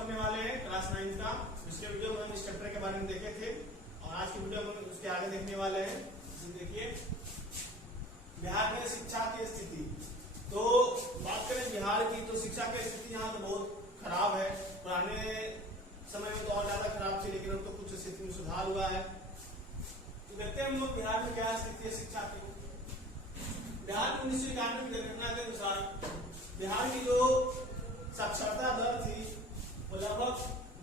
करने वाले हैं क्लास 9 का। पिछले वीडियो में हम इस चैप्टर के बारे में देखे थे और आज की वीडियो में उसके आगे देखने वाले हैं। देखिए बिहार में शिक्षा की स्थिति। तो बात करें बिहार की तो शिक्षा की स्थिति यहाँ तो बहुत खराब है। पुराने समय में तो और ज्यादा खराब थी, लेकिन अब तो कुछ स्थिति में सुधार हुआ है। तो देखते हैं हम लोग बिहार में क्या स्थिति है शिक्षा की। बिहार में 1991 की जनगणना के अनुसार बिहार की जो साक्षरता दर थी वो लगभग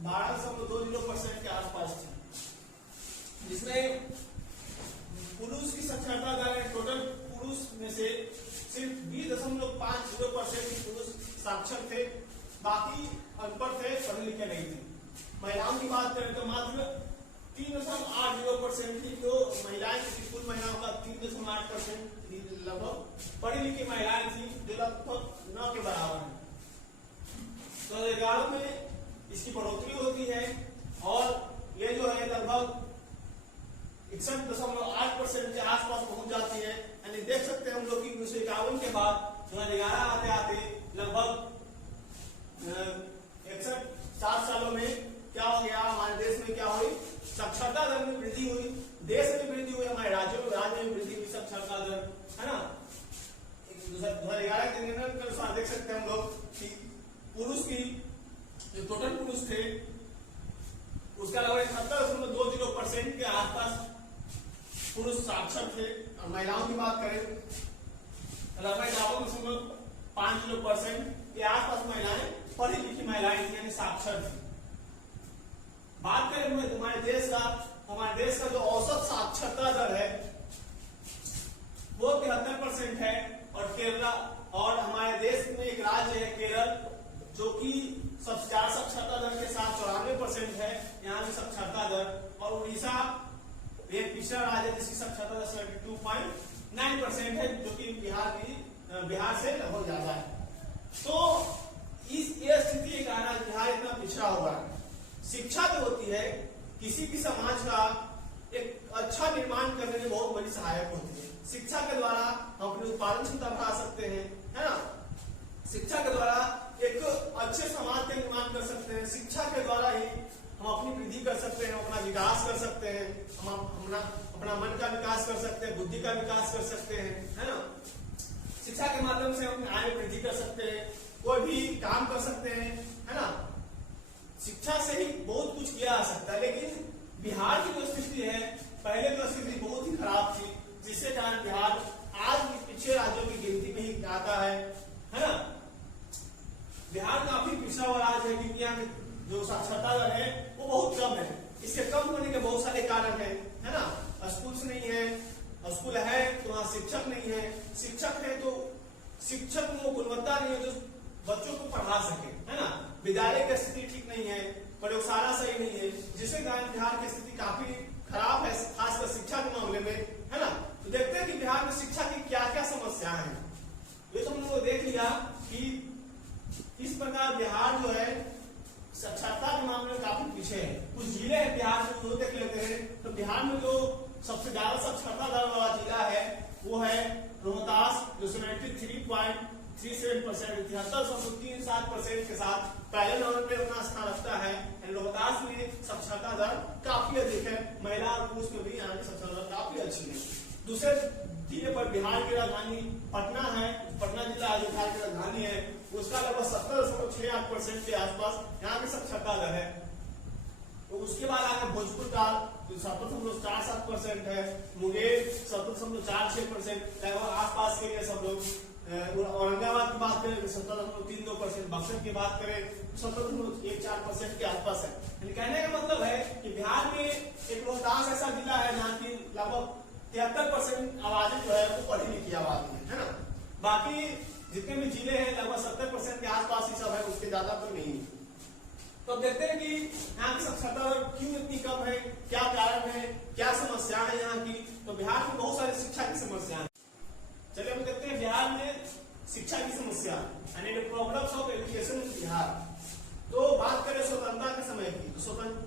12.20% के आसपास थी, जिसमें पुरुष की साक्षरता दर टोटल पुरुष में से सिर्फ 20.50% पुरुष साक्षर थे, बाकी अनपढ़ थे, पढ़े लिखे नहीं थे। महिलाओं की बात करें तो मात्र 3.80% की जो महिलाएं थी, कुल महिलाओं का 3.8% लगभग पढ़ी लिखी महिलाएं थी, जो लगभग 9 के बराबर है। तो 11 में इसकी बढ़ोतरी होती है और ये जो है लगभग 61.8% के आसपास पहुंच जाती है। यानी देख सकते हैं हम लोग की 1951 के बाद 2011 आते आते लगभग 61-60 सालों में क्या हो गया, हमारे देश में क्या हुई, साक्षरता दर में वृद्धि हुई, देश में वृद्धि हुई, हमारे राज्य में वृद्धि हुई साक्षरता दर, है ना। 2011 के जनगणना के अनुसार देख सकते हैं हम लोग कि पुरुष की जो टोटल पुरुष थे उसका लगभग 71.20% के आसपास पुरुष साक्षर थे। और महिलाओं की बात करें लगभग 52.5% के आसपास महिलाएं पढ़ी लिखी महिलाएं थी, यानी साक्षर थी। बात करें हमारे देश का जो औसत साक्षरता दर है वो 73% है। और केरला और हमारे देश में एक राज्य है केरल, जो कि सबसे ज्यादा साक्षरता दर के साथ 94% है यहाँ की साक्षरता दर। और उड़ीसा एक पिछड़ा राज्य जिसकी साक्षरता दर 72.9% है, जो कि बिहार से लगभग ज्यादा है। तो ये स्थिति के कारण बिहार इतना पिछड़ा हुआ है। शिक्षा जो होती है किसी भी समाज का एक अच्छा निर्माण करने में बहुत बड़ी सहायक होती है। शिक्षा के द्वारा हम अपनी उत्पादन क्षमता बढ़ा सकते हैं, है ना। शिक्षा के द्वारा एक अच्छे समाज का निर्माण कर सकते हैं। शिक्षा के द्वारा ही हम अपनी वृद्धि कर सकते हैं, अपना विकास कर सकते हैं, हम अपना मन का विकास कर सकते हैं, बुद्धि का विकास कर सकते हैं, है ना। शिक्षा के माध्यम से हम आय में वृद्धि कर सकते हैं, कोई भी काम कर सकते हैं, है ना। शिक्षा से ही बहुत कुछ किया जा सकता है। लेकिन बिहार की जो स्थिति है, पहले जो स्थिति बहुत ही खराब थी, जिससे कारण बिहार आज भी पिछले राज्यों की गिनती में ही आता है ना। बिहार काफी पिछड़ा हुआ राज्य है, क्योंकि यहाँ जो साक्षरता दर है वो बहुत कम है। इसके कम होने के बहुत सारे कारण है ना। स्कूल नहीं है, स्कूल है तो वहाँ शिक्षक नहीं है, शिक्षक है तो शिक्षक में गुणवत्ता नहीं है जो बच्चों को पढ़ा सके, है ना। विद्यालय की स्थिति ठीक नहीं है, प्रयोगशाला सही नहीं है, जिसके कारण बिहार की स्थिति काफी खराब है, खासकर शिक्षा के मामले में, है ना। तो देखते हैं कि बिहार में शिक्षा की क्या क्या समस्याएं हैं। ये तो हम लोगों को देख लिया कि इस प्रकार बिहार जो है साक्षरता के मामले में काफी पीछे है। कुछ जिले हैं बिहार में, वो देख लेते हैं। तो बिहार में जो सबसे ज्यादा साक्षरता दर वाला जिला है वो है रोहतास, जो 73.37% 73.37% के साथ पहले नंबर पे अपना स्थान रखता है। रोहतास में साक्षरता दर काफी अधिक है, महिला और पुरुष में भी यहाँ की साक्षरता दर काफी अच्छी है। दूसरे जिले पर बिहार की राजधानी पटना है, पटना जिला जो बिहार की राजधानी है, उसका लगभग 70.68% के आसपास यहाँ की साक्षरता दर है। तो उसके बाद आगे भोजपुर का 70.47% है, मुंगेर 70.46%, लगभग आसपास के सब लोग। औरंगाबाद की बात करें 70.32%, बक्सर की बात करें 70.14% के आसपास है। कहने का मतलब है कि बिहार में एक रोहतास ऐसा जिला है जहाँ की लगभग 73% आबादी जो है वो पढ़ी लिखी आबादी है ना। बाकी जितने भी जिले हैं लगभग 70% के आसपास ही सब है, उसके ज्यादा तो नहीं है। तो देखते हैं कि यहाँ की साक्षरता दर क्यों इतनी कम है, क्या कारण है, क्या समस्या है यहाँ की। तो बिहार में बहुत सारी शिक्षा की समस्या है। चलिए हम देखते हैं बिहार में शिक्षा की समस्या यानी problems of education in Bihar. तो बात करें स्वतंत्रता के समय की, तो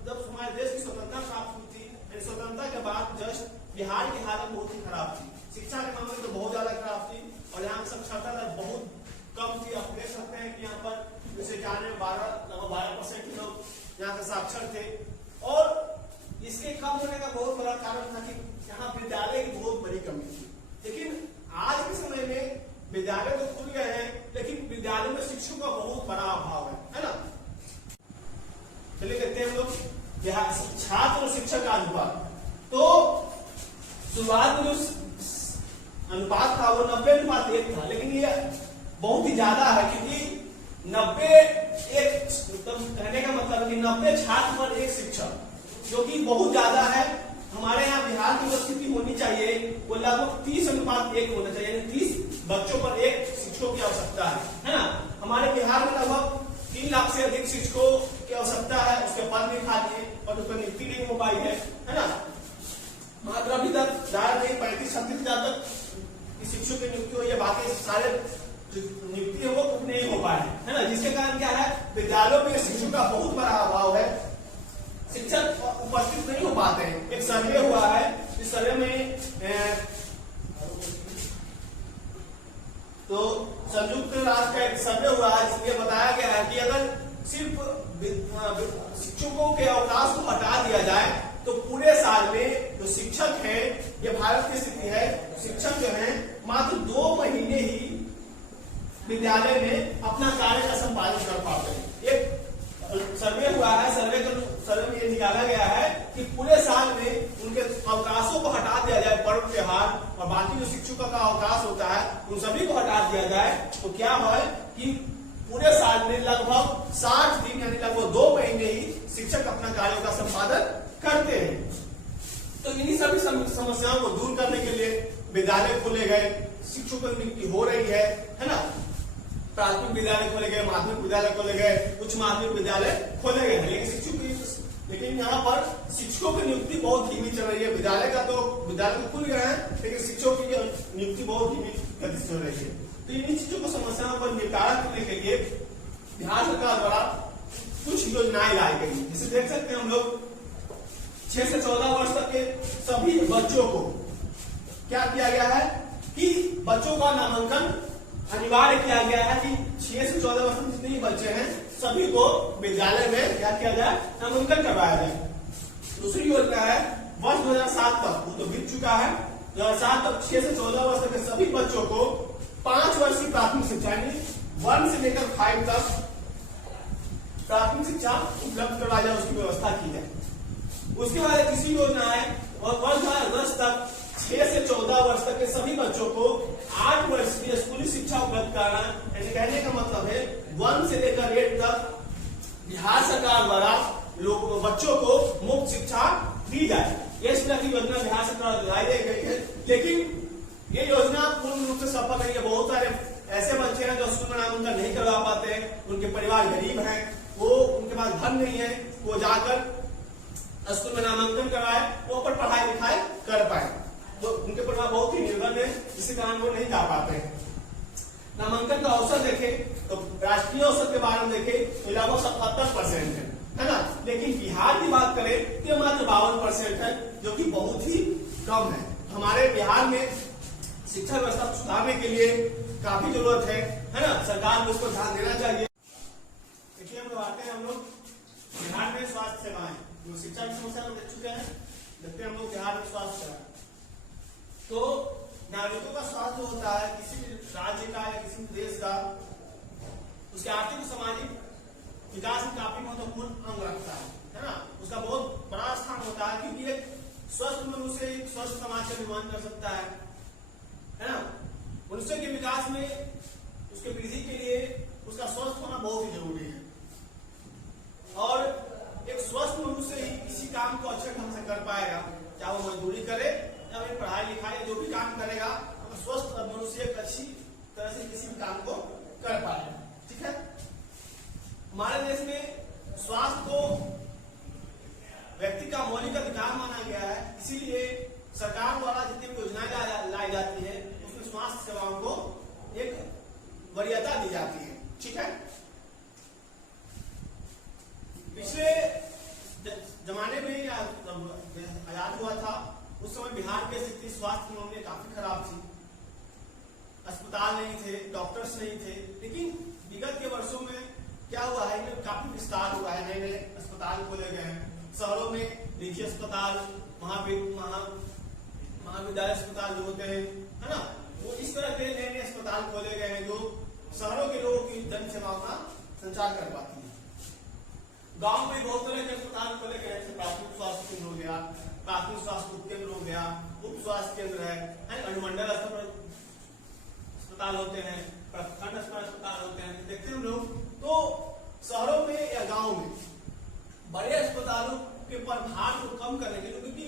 जब हमारे देश की स्वतंत्रता प्राप्त हुई थी, स्वतंत्रता के बाद जस्ट बिहार की हालत बहुत ही खराब थी। शिक्षा के मामले में बहुत ज्यादा खराब थी और यहाँ की साक्षरता दर बहुत कम थी। आप देख सकते हैं कि यहाँ पर लगभग 12% लोग यहाँ के साक्षर थे। और इसके कम होने का बहुत बड़ा कारण था कि यहाँ विद्यालय की बहुत बड़ी कमी थी। लेकिन आज के समय में विद्यालय तो खुल गए हैं, लेकिन विद्यालय में शिक्षकों का बहुत बड़ा अभाव है ना। चलिए कहते हैं हम लोग छात्र और शिक्षक का अनुपात। तो शुरुआत में जो अनुपात था वो 90:1 था, लेकिन ये बहुत ही ज्यादा है, क्योंकि 90:1 कहने का मतलब कि 90 छात्र पर 1 शिक्षक, जो कि बहुत ज्यादा है। हमारे यहाँ बिहार की जो स्थिति होनी चाहिए वो लगभग 30:1 होना चाहिए, यानी 30 बच्चों पर 1 शिक्षकों की आवश्यकता है ना। हमारे बिहार में लगभग 3 लाख से अधिक शिक्षकों की आवश्यकता है, उसके पद नहीं खाते और उसपर नियुक्ति नहीं हो पाई है ना। मात्र अभी तक ज्यादा नहीं 35-36 हजार तक शिक्षकों की नियुक्ति हुई है, बाकी सारे नियुक्ति है वो नहीं हो पाए है ना। जिसके कारण क्या है, विद्यालयों में शिक्षकों का बहुत बड़ा अभाव है, शिक्षक उपस्थित नहीं हो पाते हैं। एक सर्वे हुआ है, इस सर्वे में तो संयुक्त राष्ट्र का एक सर्वे हुआ है जिसमें बताया गया है कि अगर सिर्फ शिक्षकों के अवकाश को हटा दिया जाए तो पूरे साल में जो शिक्षक हैं, ये भारत की स्थिति है, शिक्षक जो हैं मात्र 2 महीने ही विद्यालय में अपना कार्य का संपादन कर पाते हैं। एक सर्वे हुआ है, सर्वे में ये निकाला गया है कि पूरे साल में उनके अवकाशों को हटा दिया जाए, पर्व त्योहार और बाकी जो शिक्षकों का अवकाश होता है उन सभी को हटा दिया जाए, तो क्या है कि पूरे साल में लगभग 60 दिन यानी लगभग 2 महीने ही शिक्षक अपना कार्यों का संपादन करते हैं। तो इन्हीं सभी समस्याओं को दूर करने के लिए विद्यालय खोले गए, शिक्षकों की नियुक्ति हो रही है ना। प्राथमिक विद्यालय खोले गए, माध्यमिक विद्यालय खोले गए, उच्च माध्यमिक विद्यालय खोले गए, लेकिन यहाँ पर शिक्षकों की नियुक्ति बहुत धीमी चल रही है। विद्यालय तो खुल गए हैं, लेकिन शिक्षकों की नियुक्ति बहुत धीमी गति से चल रही है। तो इन्हीं चीजों को समस्याओं पर निपटारा करने के लिए बिहार सरकार द्वारा कुछ योजनाएं लाई गई। जैसे देख सकते हैं हम लोग 6 से 14 वर्ष तक के सभी बच्चों को क्या किया गया है कि बच्चों का नामांकन अनिवार्य किया गया है कि 6 से 14 वर्ष में जितने भी बच्चे हैं सभी को विद्यालय में क्या किया जाए, नामांकन करवाया जाए। दूसरी योजना है वर्ष 2007 तक, वो तो बीत चुका है, 2007 तक 6 से 14 वर्ष तक के सभी बच्चों को 5 वर्ष की प्राथमिक शिक्षा यानी 1 से लेकर 5 तक प्राथमिक शिक्षा उपलब्ध करवाया जाए, उसकी व्यवस्था की जाए। उसके बाद तीसरी योजना है और वर्ष 2010 तक 6 से 14 वर्ष तक के सभी बच्चों को 8 वर्ष की स्कूली शिक्षा उपलब्ध कराना। ऐसे कहने का मतलब है 1 से लेकर 8 तक बिहार सरकार द्वारा बच्चों को मुफ्त शिक्षा दी जाए। इस तरह की योजना बिहार सरकार लाई गई है, लेकिन ये योजना पूर्ण रूप से सफल नहीं है। बहुत सारे ऐसे बच्चे हैं जो स्कूल में नामांकन नहीं करवा पाते हैं, उनके परिवार गरीब हैं, वो उनके पास धन नहीं है, वो जाकर स्कूल में नामांकन कराए, वो पर पढ़ाई लिखाई कर पाए, तो उनके परिवार बहुत ही निर्धन है, जिसके कारण वो नहीं जा पाते हैं। नामांकन का औसत देखें तो राष्ट्रीय औसत के बारे में देखें तो लगभग 77% है ना, लेकिन बिहार की बात करें तो मात्र 52% है, जो कि बहुत ही कम है। हमारे बिहार में शिक्षा व्यवस्था सुधारने के लिए काफी जरूरत है ना, सरकार को उस पर ध्यान देना चाहिए। देखिए हम लोग आते हैं, हम लोग बिहार में स्वास्थ्य सेवाएं, जो शिक्षा की समस्या को देख चुके हैं, देखते हैं हम लोग बिहार में स्वास्थ्य सेवा। तो नागरिकों का स्वास्थ्य होता है किसी राज्य का या किसी देश का, उसके आर्थिक और सामाजिक विकास में काफी महत्वपूर्ण अंग रखता है ना। उसका बहुत बड़ा स्थान होता है, क्योंकि एक स्वस्थ मनुष्य एक स्वस्थ समाज का निर्माण कर सकता है ना। मनुष्य के विकास में उसके वृद्धि के लिए उसका स्वस्थ होना बहुत ही जरूरी है, और एक स्वस्थ मनुष्य ही किसी काम को अच्छे ढंग से कर पाएगा, चाहे वो मजदूरी करे या फिर पढ़ाई लिखाई या जो भी काम करेगा, तो स्वस्थ मनुष्य एक अच्छी तरह से किसी भी काम को कर पाएगा। ठीक है, हमारे देश में स्वास्थ्य को व्यक्ति का मौलिक अधिकार माना गया है, इसीलिए सरकार द्वारा जितनी योजनाएं लाई जाती है उसमें स्वास्थ्य सेवाओं को एक वरीयता दी जाती है। ठीक है, पिछले जमाने में आजाद हुआ था उस समय बिहार की स्थिति स्वास्थ्य के मामले काफी खराब थी, अस्पताल नहीं थे, डॉक्टर्स नहीं थे, लेकिन विगत के वर्षों में क्या अस्पताल खोले गए हैं। शहरों में निजी अस्पताल, महाविद्यालय अस्पताल जो होते हैं, है ना, वो इस तरह के नए नए अस्पताल खोले गए हैं जो शहरों के लोगों की जन सेवाओं का संचार कर पाती है। गांव में बहुत तरह के अस्पताल खोले गए हैं, प्राथमिक स्वास्थ्य केंद्र हो गया, प्राथमिक स्वास्थ्य उप केंद्र हो गया, उप स्वास्थ्य केंद्र है, अनुमंडल स्तर पर अस्पताल होते हैं, प्रखंड स्तर अस्पताल होते हैं। देखते हैं हम लोग तो शहरों में या गांव में बड़े अस्पतालों के प्रभाव को कम करने के लिए, क्योंकि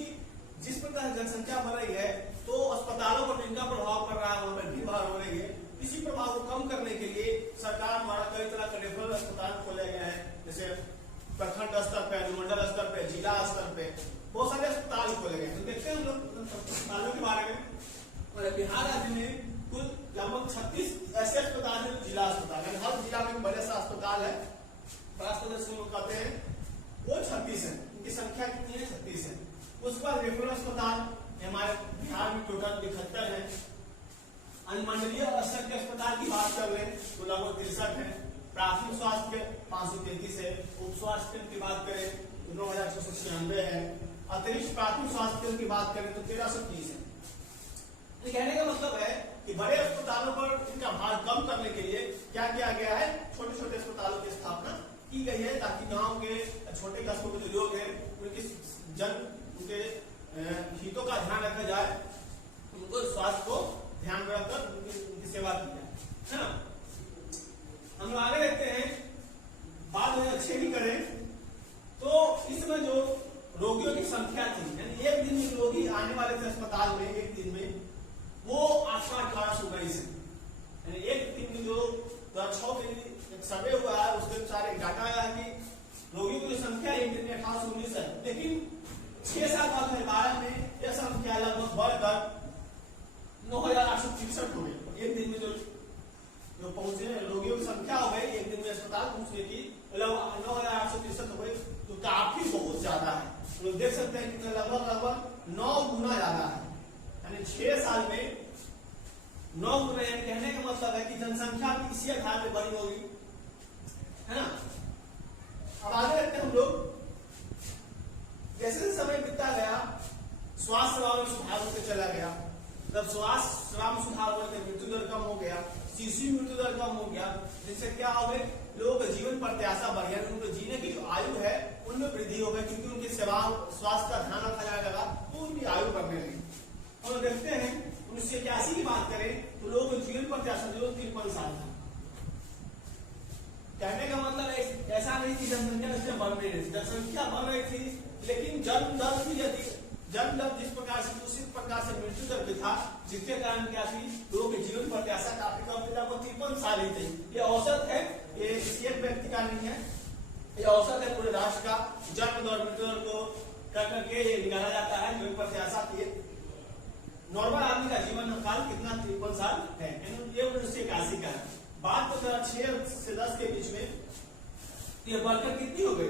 जिस प्रकार जनसंख्या बढ़ रही है तो अस्पतालों पर जिनका प्रभाव पड़ रहा है वहां पर भीड़ भाड़ हो रही है। इसी प्रभाव को कम करने के लिए सरकार द्वारा कई तरह के रेफरल अस्पताल खोले गए हैं, जैसे प्रखंड स्तर पे, अनुमंडल स्तर पे, जिला स्तर पे बहुत सारे अस्पताल खोले गए। तो देखते हैं हम लोग अस्पतालों के बारे में। बिहार राज्य में कुल लगभग 36 ऐसे अस्पताल है, जिला अस्पताल है। हर जिला में बड़े सा अस्पताल है, कहते हैं वो 36 है। उनकी संख्या कितनी है? 36 है। उसके बाद रेफरल अस्पताल हमारे बिहार में टोटल 71 है। अनुमंडलीय स्तर के अस्पताल की बात कर लें तो लगभग 63 है। प्राथमिक स्वास्थ्य के 533 है। उप स्वास्थ्य केंद्र की बात करें तो 9696 है। अतिरिक्त प्राथमिक स्वास्थ्य केंद्र की बात करें तो 1330 है। कहने का मतलब है कि बड़े अस्पतालों पर इनका भार कम करने के लिए क्या किया गया है? छोटे छोटे अस्पतालों की स्थापना की गई है, ताकि गांव के छोटे कस्बों के जो लोग हैं उनके हितों का ध्यान रखा जाए, उनको स्वास्थ्य को ध्यान में रखकर उनकी सेवा की जाए, है ना। हम लोग आगे देखते हैं, बात में अच्छे भी करें तो इसमें जो रोगियों की संख्या थी, यानी एक दिन में रोगी आने वाले थे अस्पताल में, एक दिन में वो 1829 है। यानी एक दिन में जो 6 दिन सर्वे हुआ है उसके अनुसार एक डाटा आया कि रोगियों की संख्या एक दिन में 1819 है। लेकिन 6 साल बाद 2012 में यह संख्या लगभग बढ़कर 9863 हो गई। एक दिन में जो पहुंचे रोगियों की संख्या हो गई, एक दिन में अस्पताल पहुंचने की 9863 हो गई, तो काफी बहुत ज्यादा है। तो देख सकते हैं कि लगभग 9 गुना ज्यादा है। यानी 6 साल में 9 गुना। यानी कहने का मतलब है कि जनसंख्या भी इसी आधार पर बड़ी होगी, है ना। अब आगे देखते हैं हम लोग, जैसे समय बीतता गया स्वास्थ्य सेवा में सुधार होते चला गया। जब स्वास्थ्य सेवा में सुधार होने मृत्यु दर कम हो गया, शिशु मृत्यु दर कम हो गया, जिससे क्या हो गए, लोगों का जीवन प्रत्याशा बढ़ गया, उनके जीने की जो आयु है उनमें वृद्धि हो गई, क्योंकि उनकी सेवा स्वास्थ्य का ध्यान रखा जाने लगा तो उनकी आयु बढ़ने लगी। और देखते हैं 1981 की बात करें तो लोगों का जीवन प्रत्याशा जो 53 साल था। कहने का मतलब ऐसा नहीं कि जनसंख्या इसमें बढ़ रही थी, जनसंख्या बढ़ रही थी, लेकिन जन्म दर जिस प्रकार से उसी प्रकार से मृत्यु दर भी था, जिसके कारण क्या थी, लोगों के जीवन प्रत्याशा काफी कम थी, लगभग 53 साल ही थी। ये औसत है, ये एक व्यक्ति का नहीं है, ये औसत है पूरे राष्ट्र का। जन्म दर मृत्यु दर को करके ये निकाला जाता है जीवन प्रत्याशा की। नॉर्मल आदमी का जीवन काल कितना? 53 साल है। ये 1981 का है। बात तो 6 से 10 के बीच में ये बढ़कर कितनी हो गई?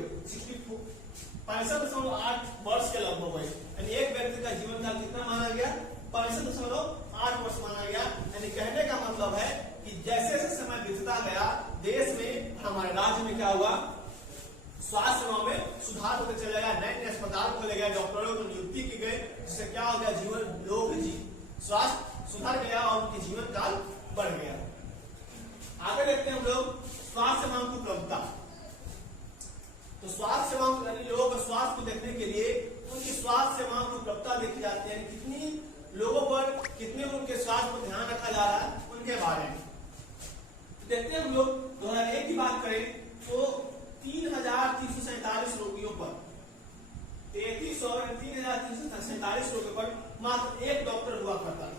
65.8 वर्ष के लगभग हुए। यानी एक व्यक्ति का जीवन काल कितना माना गया? 65.8 वर्ष माना गया। यानी कहने का मतलब है कि जैसे जैसे समय बीतता गया देश में, हमारे राज्य में क्या हुआ, स्वास्थ्य सेवाओं में सुधार होते चले गया। नए नए अस्पताल खोले गए, डॉक्टरों को नियुक्ति की गई, जिससे क्या हो गया, जीवन लोग स्वास्थ्य सुधार गया और उनके जीवन काल बढ़ गया। आगे देखते हैं हम लोग स्वास्थ्य सेवाओं की उपलब्धता। तो स्वास्थ्य सेवाओं यानी लोगों का स्वास्थ्य को देखने के लिए उनकी स्वास्थ्य सेवाओं की उपलब्धता देखी जाती है, कितनी लोगों पर कितने उनके स्वास्थ्य पर ध्यान रखा जा रहा है उनके बारे में। देखते हैं हम लोग 2001 की बात करें तो 3347 रोगियों पर 3347 रोगियों पर मात्र एक डॉक्टर हुआ करता था।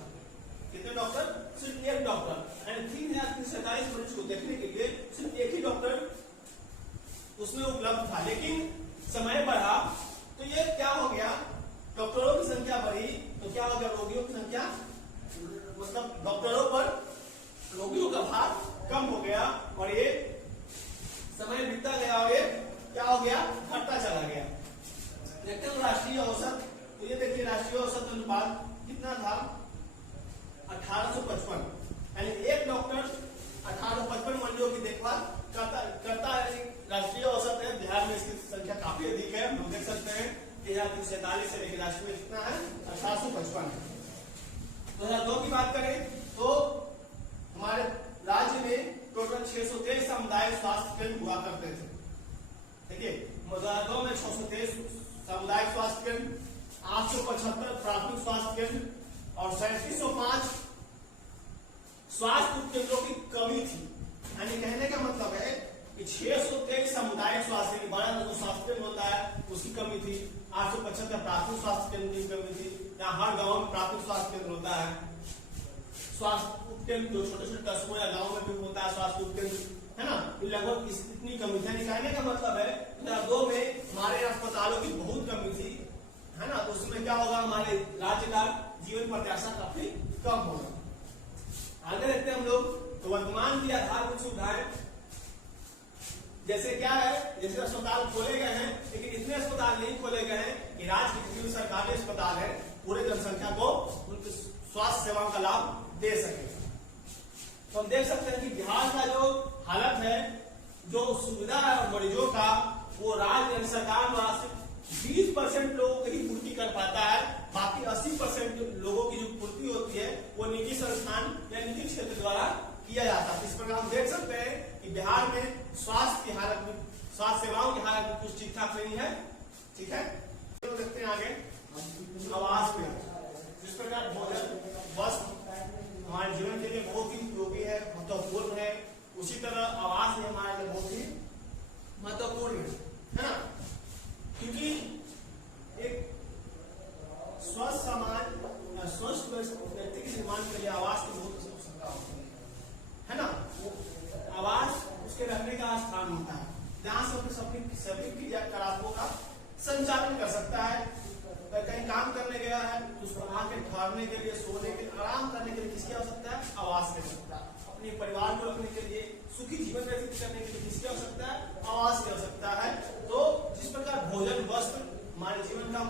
कितने डॉक्टर? सिर्फ एक डॉक्टर। 3347 मरीज को देखने के लिए सिर्फ एक ही डॉक्टर उसमें उपलब्ध था। लेकिन समय बढ़ा तो ये क्या हो गया, डॉक्टरों की संख्या बढ़ी तो क्या हो गया, रोगियों की संख्या, मतलब डॉक्टरों पर रोगियों का भार कम हो गया और ये समय बीतता गया और ये क्या हो गया, घटता चला गया। देखते हैं राष्ट्रीय औसत, तो ये देखिए राष्ट्रीय औसत अनुपात कितना था, 1855। यानी एक डॉक्टर 1855 मरीजों की देखभाल करता है। राष्ट्रीय औसत है, बिहार में इसकी संख्या काफी अधिक 1983 में कितना है 1855 है। 2002 की बात करें तो हमारे राज्य में टोटल 623 सामुदायिक स्वास्थ्य केंद्र हुआ करते थे। देखिए 2002 में 623 सामुदायिक स्वास्थ्य केंद्र, 875 प्राथमिक स्वास्थ्य केंद्र और 3705 स्वास्थ्य उपकेंद्रों की कमी थी। यानी कहने का मतलब है कि 623 सामुदायिक स्वास्थ्य बड़ा जो स्वास्थ्य केंद्र होता है उसकी कमी थी, 875 प्राथमिक स्वास्थ्य केंद्र की कमी थी। यहाँ हर गांव में प्राथमिक स्वास्थ्य केंद्र होता है, स्वास्थ्य उपकेंद्र जो छोटे छोटे कस्बों या गाँव में भी होता है स्वास्थ्य उपकेंद्र, है ना, लगभग इतनी कमी थी। कहने का मतलब है 2002 में हमारे अस्पतालों की बहुत कमी थी, है ना, तो उसमें क्या होगा हमारे राज्य का जीवन प्रत्याशा काफी कम होगा। आगे देखते हैं हम लोग। तो वर्तमान की आधारभूत सुविधाएं जैसे क्या है, जैसे अस्पताल खोले गए हैं लेकिन इतने अस्पताल नहीं खोले गए हैं कि राज्य के जो सरकारी अस्पताल है पूरे जनसंख्या को उनकी स्वास्थ्य सेवाओं का लाभ दे सके। तो हम देख सकते हैं कि बिहार का जो हालत है, जो सुविधा है मरीजों का, वो राज्य सरकार द्वारा सिर्फ 20% लोगों को ही पूर्ति कर पाता है, बाकी 80% लोगों की जो पूर्ति होती है वो निजी संस्थान या निजी क्षेत्र द्वारा किया जाता है। इस प्रकार हम देख सकते हैं कि बिहार में स्वास्थ्य की हालत में, स्वास्थ्य सेवाओं की हालत में कुछ ठीक ठाक नहीं है। ठीक है, तो देखते हैं आगे आवास पे। जिस प्रकार भोजन वस्त्र हमारे जीवन के लिए बहुत ही उपयोगी है, महत्वपूर्ण है, उसी तरह आवास भी हमारे लिए बहुत ही महत्वपूर्ण है ना, क्योंकि एक स्वस्थ समाज, स्वस्थ व्यक्ति के निर्माण के लिए आवास की बहुत आवश्यकता होती है ना। आवास उसके रहने का स्थान होता है जहां से सभी क्रियाकलापों का संचालन कर सकता है। कहीं काम करने गया है तो उसको आके ठहरने के लिए, सोने के लिए, आराम करने के लिए किसकी आवश्यकता है? आवास की आवश्यकता है। अपने परिवार को रखने के लिए, सुखी जीवन व्यतीत करने के लिए किसकी आवश्यकता है? आवास की आवश्यकता है। तो जिस प्रकार भोजन वस्त्र हमारे जीवन का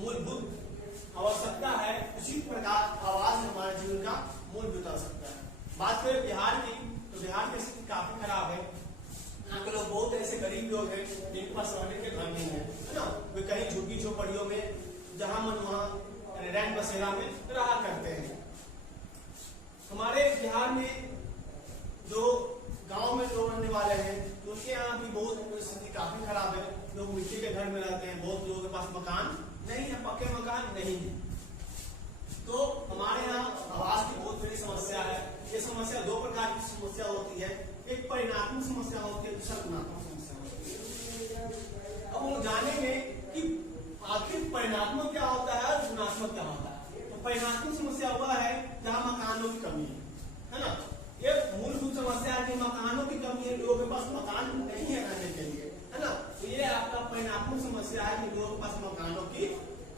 मूलभूत आवश्यकता है, उसी प्रकार आवास हमारे जीवन का मूलभूत आवश्यकता है। बात करें बिहार की, तो बिहार की स्थिति काफी खराब है। यहाँ के लोग बहुत ऐसे गरीब लोग हैं जिनके पास रहने के घर नहीं है ना, वे कहीं झुग्गी झोपड़ियों में जहां मन वहां रैन बसेरा में रहा करते हैं। हमारे बिहार में जो गांव में लोग रहने वाले हैं उनके यहाँ भी बहुत स्थिति काफी खराब है। लोग मिट्टी के घर में रहते हैं, बहुत लोगों के पास मकान नहीं है, पक्के मकान नहीं है। तो हमारे यहाँ आवास की बहुत बड़ी समस्या है। ये समस्या दो प्रकार की समस्या होती है, एक परिणात्मक समस्या होती है, दूसरा गुणात्मक समस्या होती है। अब हम जानेंगे कि आखिर परिणात्मक क्या होता है और गुणात्मक क्या होता है। तो परिणात्मक समस्या हुआ है जहाँ मकानों की कमी है ना, ये मूलभूत समस्या है कि मकानों की कमी है, लोगों के पास मकान नहीं है रहने के लिए, है ना। तो ये आपका परिणात्मक समस्या है कि लोगों के पास मकानों की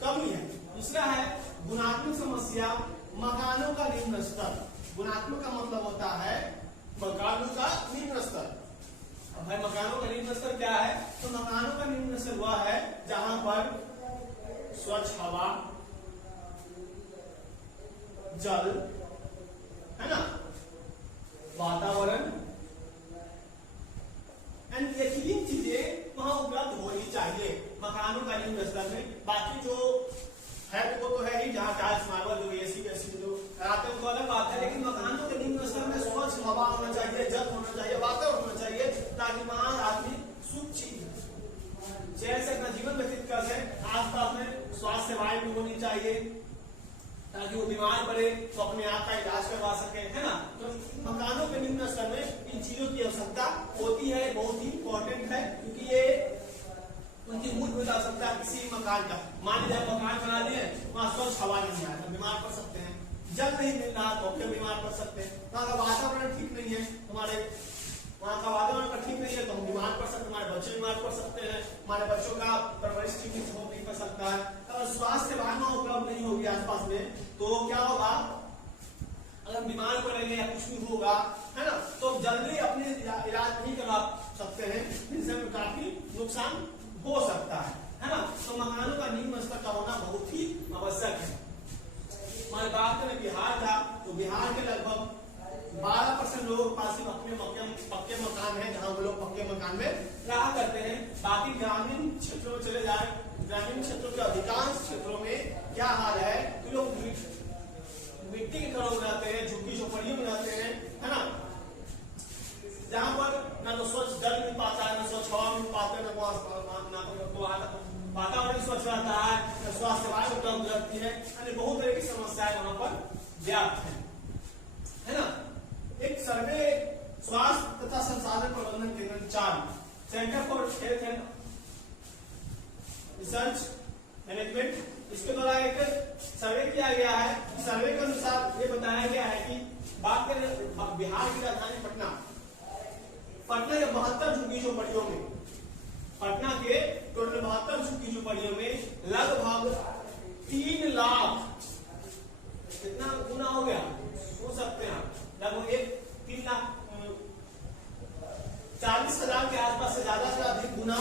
कमी है। दूसरा है गुणात्मक समस्या, मकानों का निम्न स्तर। गुणात्मक का मतलब होता है मकानों का निम्न स्तर। भाई मकानों का निम्न स्तर क्या है? तो मकानों का निम्न स्तर वह है जहां पर स्वच्छ हवा, जल, है ना, वातावरण, ये तीन चीजें वहां उपलब्ध होनी चाहिए मकानों का निम्न स्तर में। बाकी जो है वो तो है ही, जहाँ टाइल्स मार्बल जो एसी जो कराते हैं वो अलग बात है, लेकिन मकानों के निम्न स्तर में स्वच्छ हवा होना चाहिए, जल होना चाहिए, वातावरण होना चाहिए, ताकि वहां आदमी सुख चैन से अपना जीवन व्यतीत कर सके। आसपास में स्वास्थ्य सेवाएं भी होनी चाहिए ताकि वो बीमार पड़े तो अपने आप का इलाज करवा सके, है ना। तो मकानों के निम्न स्तर में इन चीजों की आवश्यकता होती है, बहुत ही इंपॉर्टेंट है, क्योंकि ये उनकी मूलभूत आवश्यकता किसी मकान का। मान लीजिए मकान बना लिए, वहाँ स्वच्छ हवा नहीं आ रहा, बीमार पड़ सकते हैं, जल नहीं मिल रहा तो फिर बीमार पड़ सकते हैं, वहाँ का वातावरण ठीक नहीं है, हमारे वहाँ का वातावरण ठीक नहीं है तो हम बीमार पड़ सकते हैं, हमारे बच्चे बीमार पड़ सकते हैं, हमारे बच्चों का परवरिश ठीक नहीं कर सकता है। अगर स्वास्थ्य सेवाएं उपलब्ध नहीं होगी आसपास में तो क्या होगा? अगर बीमार पड़ेंगे या कुछ भी होगा, है ना, तो जल्दी अपने इलाज नहीं करवा सकते हैं, जिससे काफी नुकसान हो सकता है ना। तो मकानों का निम्न स्तर का होना बहुत ही आवश्यक है। हमारी बात करें बिहार का, तो बिहार के लगभग 12% लोगों के पास अपने पक्के मकान है, जहां वो लोग पक्के मकान में रहा करते हैं। बाकी ग्रामीण क्षेत्रों में चले जाए ग्रामीण क्षेत्रों के अधिकांश क्षेत्रों में क्या हाल है कि लोग मिट्टी के घरों में रहते हैं, झुग्गी झोपड़ियों में रहते हैं, है ना, जहां पर ना तो स्वच्छ जल मिल पाता है, ना स्वच्छ हवा मिल पाता है, ना वातावरण स्वच्छ रहता है, ना स्वास्थ्य सेवाएं उपलब्ध रहती है, यानी बहुत तरह की समस्याएं वहां पर व्याप्त है ना। एक सर्वे स्वास्थ्य तथा संसाधन प्रबंधन केंद्र 4 centre for health and research management, इसके द्वारा एक सर्वे किया गया है। सर्वे के अनुसार ये बताया गया है कि बात करें बिहार की राजधानी पटना के 72 झुग्गी झोपड़ियों में, पटना के टोटल 72 झुग्गी झोपड़ियों में लगभग 3 लाख, कितना गुना हो गया हो सकते हैं लगभग 3 लाख 40,000 के आसपास से ज्यादा से अधिक गुना,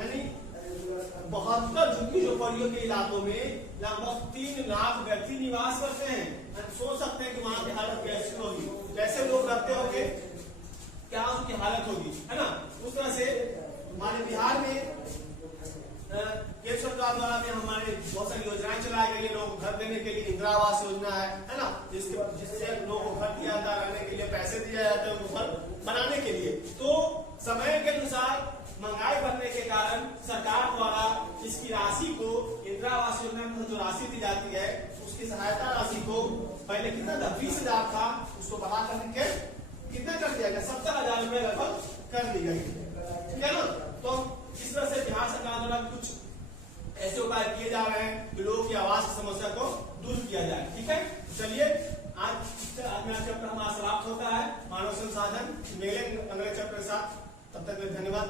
यानी 72 झुग्गी झोपड़ियों के इलाकों में लगभग 3 लाख व्यक्ति निवास करते हैं। सोच सकते हैं कि वहां की हालत कैसी होगी, कैसे लोग रहते होंगे, क्या उनकी हालत होगी, है ना। उस तरह से हमारे बिहार में केंद्र सरकार द्वारा भी हमारे बहुत सारी योजनाएं चलाई गई है लोगों को घर देने के लिए। इंदिरा आवास योजना है ना, जिससे लोगों को घर दिया जाता है, रहने के लिए पैसे दिया जाता है उनको घर बनाने के लिए। तो समय के अनुसार महंगाई बढ़ने के कारण सरकार द्वारा इसकी राशि को, इंदिरा आवास योजना में जो राशि दी जाती है उसकी सहायता राशि को पहले कितना था 20,000 था, उसको बढ़ा करके कितना कर दिया गया 70,000 रुपए लगभग कर दी गई, ठीक है ना। तो इस तरह से बिहार सरकार द्वारा कुछ ऐसे उपाय किए जा रहे हैं कि लोगों की आवास की समस्या को दूर किया जाए, ठीक है। चलिए आज मेरा चैप्टर हमारा समाप्त होता है मानव संसाधन, मिलेंगे अगले चैप्टर के साथ, तब तक धन्यवाद।